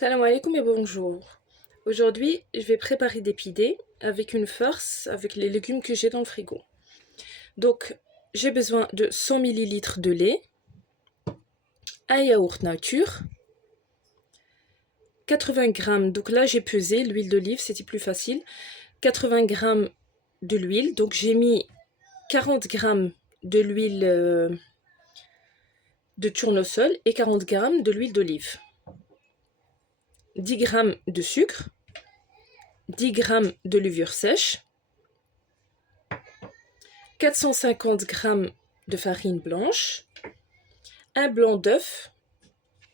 Salam alaikum et bonjour. Aujourd'hui, je vais préparer des pidés avec une farce avec les légumes que j'ai dans le frigo. Donc, j'ai besoin de 100 ml de lait, un yaourt nature, 80 g, donc là j'ai pesé l'huile d'olive, c'était plus facile, 80 g de l'huile, donc j'ai mis 40 g de l'huile de tournesol et 40 g de l'huile d'olive, 10 g de sucre, 10 g de levure sèche, 450 g de farine blanche, un blanc d'œuf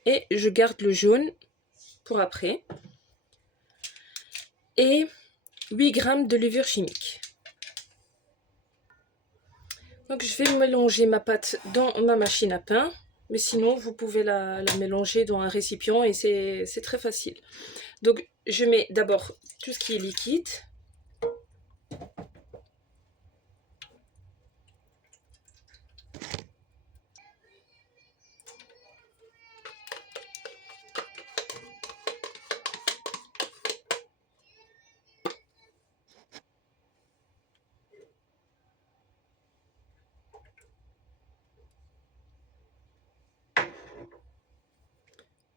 et je garde le jaune pour après, et 8 g de levure chimique. Donc je vais mélanger ma pâte dans ma machine à pain, mais sinon vous pouvez la mélanger dans un récipient et c'est très facile. Donc je mets d'abord tout ce qui est liquide.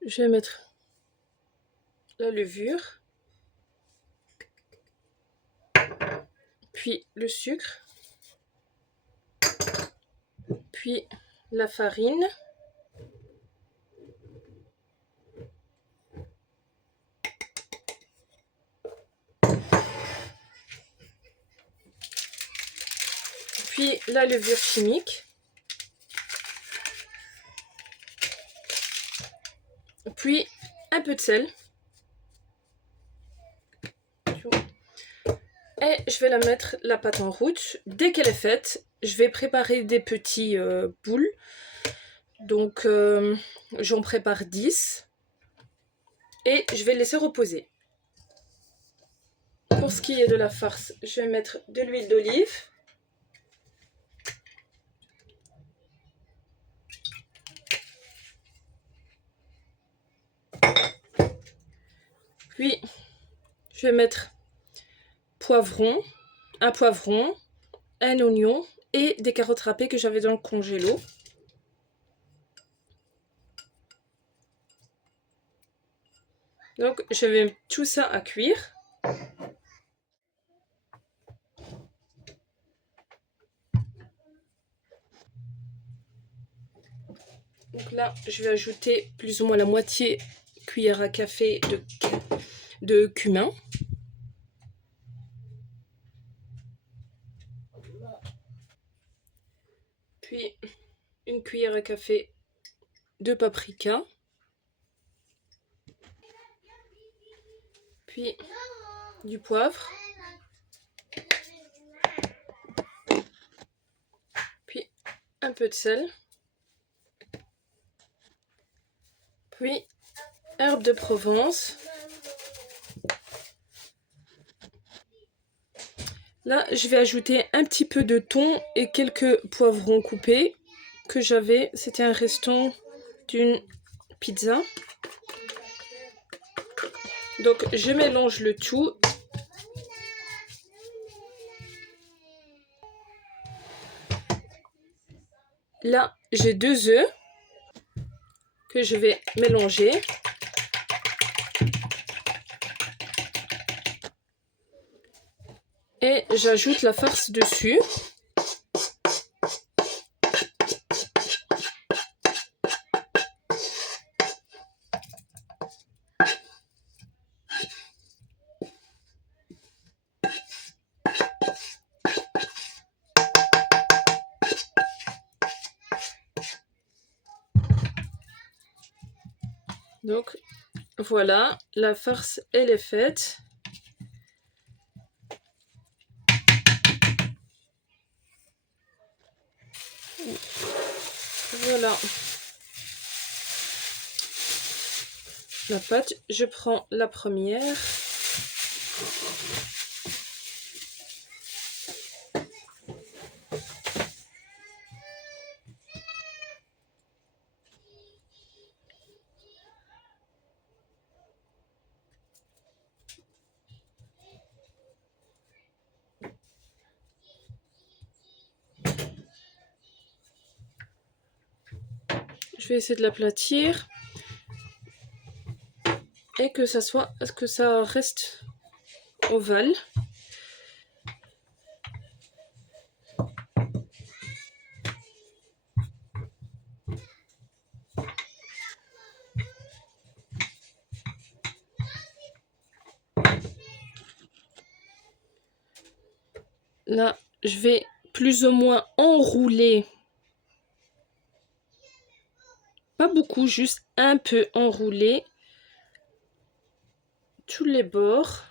Je vais mettre la levure, puis le sucre, puis la farine, puis la levure chimique, puis un peu de sel. Et je vais la mettre la pâte en route. Dès qu'elle est faite, je vais préparer des petits boules. Donc j'en prépare 10 et je vais laisser reposer. Pour ce qui est de la farce, je vais mettre de l'huile d'olive. Puis je vais mettre un poivron, un oignon et des carottes râpées que j'avais dans le congélo. Donc je vais mettre tout ça à cuire. Donc là, je vais ajouter plus ou moins la moitié cuillère à café de cumin. Puis une cuillère à café de paprika. Puis du poivre. Puis un peu de sel. Puis herbes de Provence. Là, je vais ajouter un petit peu de thon et quelques poivrons coupés que j'avais. C'était un restant d'une pizza. Donc, je mélange le tout. Là, j'ai 2 œufs que je vais mélanger. Et j'ajoute la farce dessus. Donc, voilà, la farce, elle est faite. Voilà. La pâte, je prends la première. vais essayer de l'aplatir et que ça reste ovale. Là, je vais plus ou moins enrouler. Pas beaucoup, juste un peu enrouler tous les bords.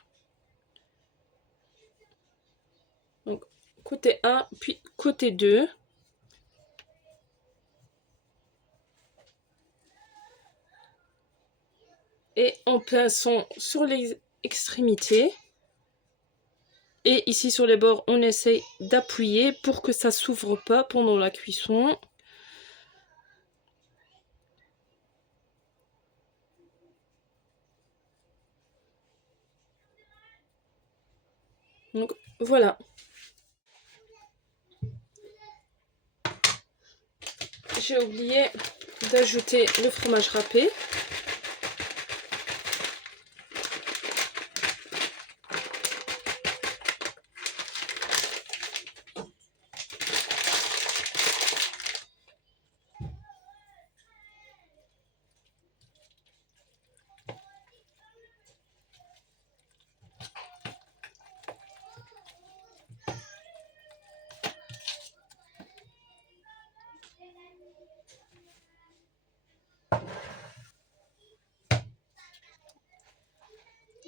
Donc, côté 1, puis côté 2. Et en pinçant sur les extrémités. Et ici sur les bords, on essaye d'appuyer pour que ça s'ouvre pas pendant la cuisson. Donc voilà. J'ai oublié d'ajouter le fromage râpé.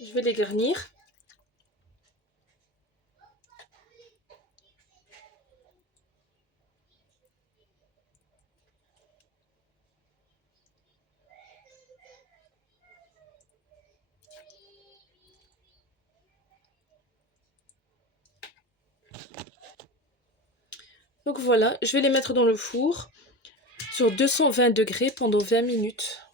Je vais les garnir. Donc voilà, je vais les mettre dans le four sur 220 degrés pendant 20 minutes.